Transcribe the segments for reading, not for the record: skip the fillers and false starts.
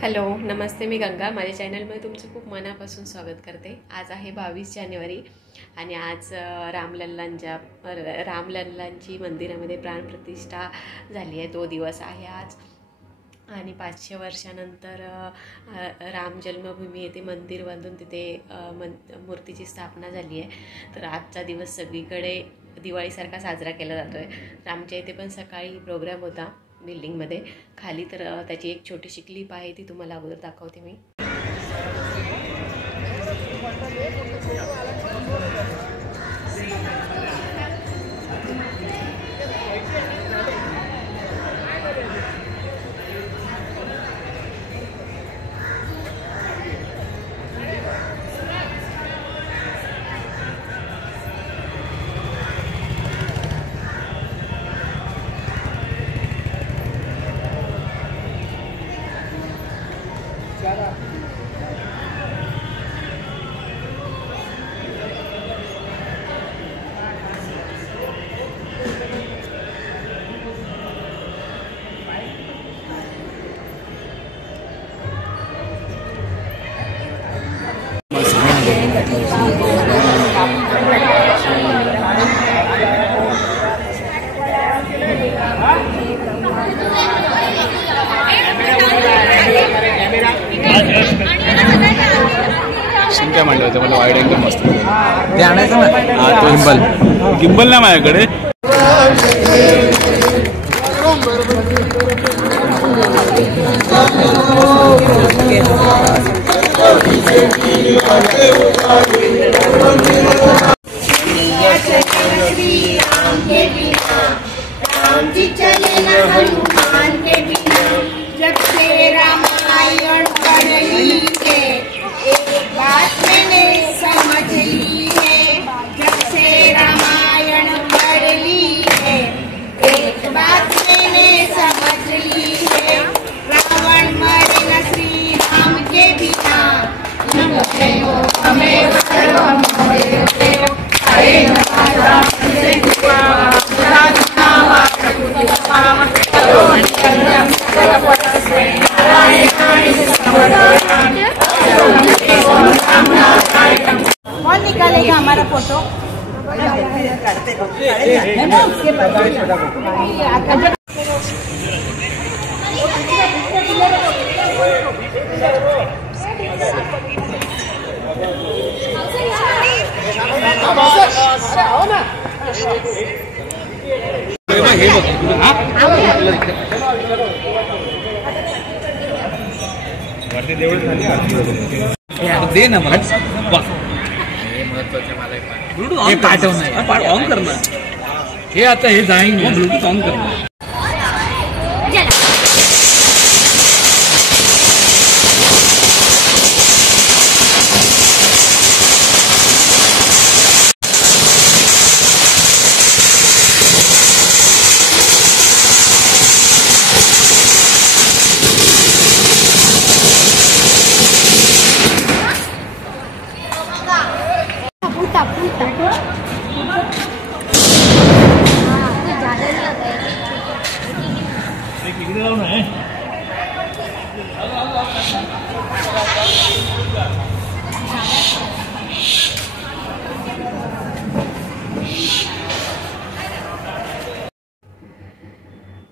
Hello नमस्ते, मी गंगा. माझ्या चॅनलमध्ये तुमचं खूप मनापासून स्वागत करते. आज आहे 22 जानेवारी आणि आज रामलल्लांची मंदिरामध्ये प्राणप्रतिष्ठा झाली आहे. तो दिवस आहे आज. आणि 500 वर्षानंतर राम जन्मभूमी येथे मंदिर बांधून तिथे मूर्तीची स्थापना झाली आहे. तर आजचा दिवस सगळीकडे दिवाळीसारखा साजरा केला जातो आहे. आमच्या इथे पण सकाळी प्रोग्राम होता बिल्डिंगमध्ये खाली. तर त्याची एक छोटीशी क्लिप आहे, ती तुम्हाला अगोदर दाखवते मी. काय मांडलं होतं मला वाईड एकदम मस्त ते आणायचं ना. हा तो गिंबल नाही माझ्याकडे. कौन निकालेगा हमारा फोटो? दे ना मला. हे पाठव नाही, ऑन कर ना. हे आता हे जाईन ब्लूटूथ ऑन कर ना.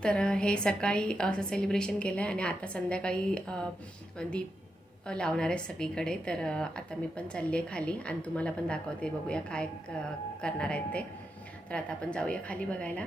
तर हे सकाळी असं सेलिब्रेशन केलं आहे आणि आता संध्याकाळी दीप लावणार आहे सगळीकडे. तर आता मी पण चालली आहे खाली आणि तुम्हाला पण दाखवते, बघूया काय करणार आहेत ते. तर आता आपण जाऊया खाली बघायला.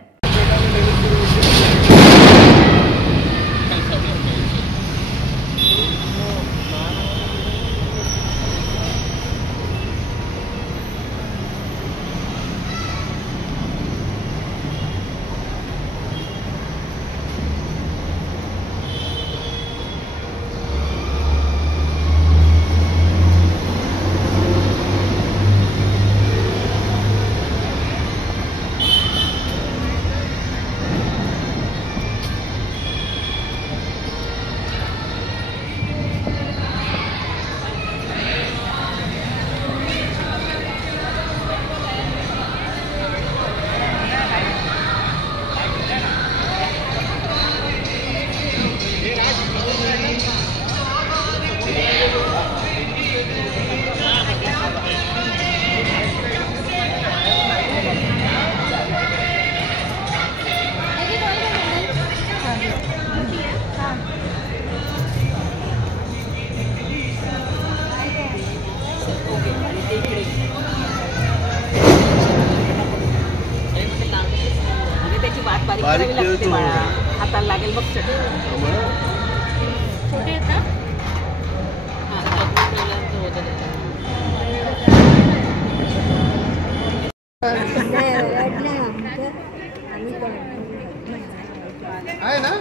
बारीक लागते बाळा. हाताला लागेल बघ चटणी. छोटे आहेत ना? आहे ना?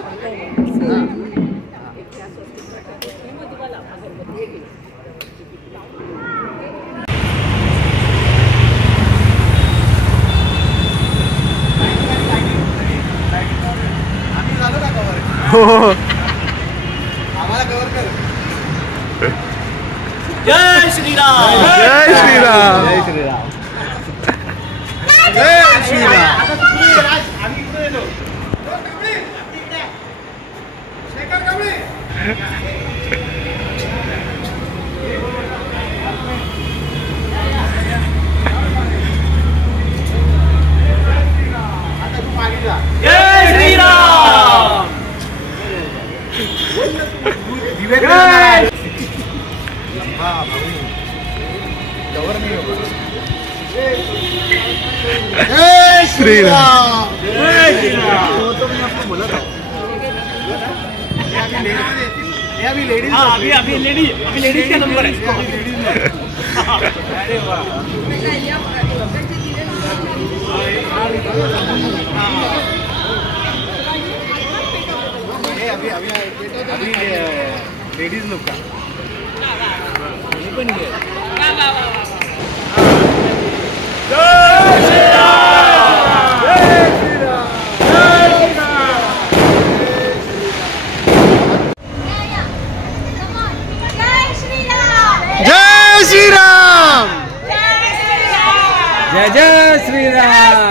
आम्हाला कव्हर कर. जय श्रीराम. जय श्रीराम. जय श्रीराम. जय श्रीराम. आम्ही इकडे येतो. शेखर कांबळे. आता तू मागे जा. जय श्रीराम. दिवे जय. हा भाऊ कव्हर नाही होत. जय श्रीराम. जय श्रीराम. तो मी आपको बोलत आहे. ये अभी लेडीज. हाँ अभी लेडीज का नंबर है. अरे वाह. अभी लेडीज लोग का जय श्रीराम. जय जय श्रीराम.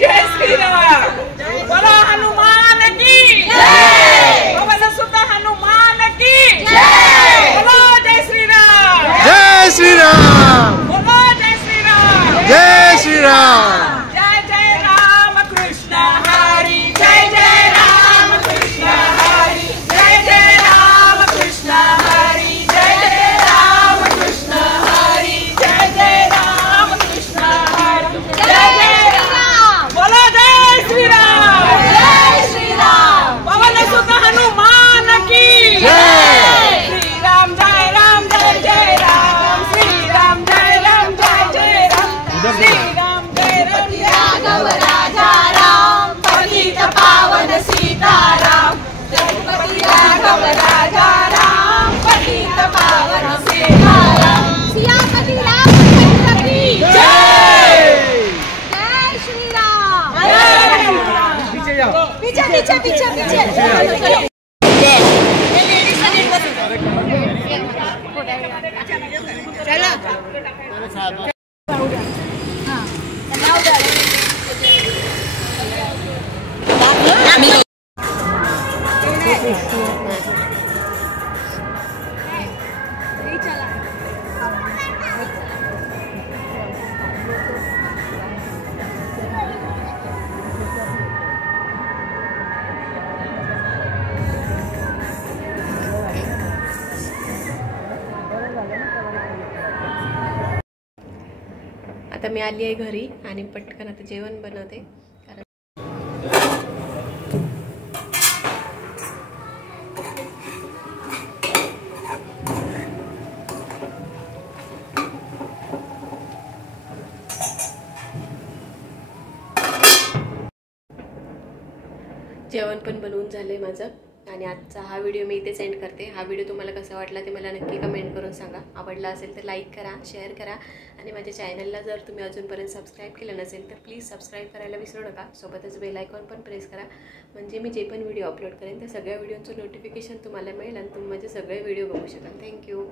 जय श्रीराम. बोला हनुमान की जय. बोला सुद्धा हनुमान की जय. बोला जय श्रीराम. जय श्रीराम. बोला जय श्रीराम. जय श्रीराम. जय जय राम कृष्ण हरी. जय जय राम कृष्ण हरी. जय जय राम कृष्ण हरी. जय जय राम कृष्ण हरी. जय जय राम कृष्ण हरी. जय जय राम. बोला जय श्रीराम. जय श्रीराम. पवन सुत हनुमान की जय. श्रीराम जय राम जय जय राम. श्रीराम जय राम जय जय राम. श्रीराम जय राम राघव राजा राम. पतित पावन सीताराम. रघुपति राघव राजा राम. पतित पावन सीताराम. सियापति रामचंद्र की जय. जय श्रीराम. पीछे जाओ. पीछे पीछे पीछे पीछे. आता मी आली आहे घरी आणि पटकन आता जेवण बनवते. कारण जेवण पण बनवून झालंय माझं आणि आजचा हा व्हिडिओ मी इथे सेंड करते. हा व्हिडिओ तुम्हाला कसा वाटला ते मला नक्की कमेंट करून सांगा. आवडला असेल तर लाईक करा, शेअर करा आणि माझ्या चॅनलला जर तुम्ही अजूनपर्यंत सबस्क्राईब केलं नसेल तर प्लीज सबस्क्राईब करायला विसरू नका. सोबतच बेल आयकॉन पण प्रेस करा म्हणजे मी जे पण व्हिडिओ अपलोड करेन त्या सगळ्या व्हिडिओचं नोटिफिकेशन तुम्हाला मिळेल आणि तुम्ही माझे सगळे व्हिडिओ बघू शकाल. थँक्यू.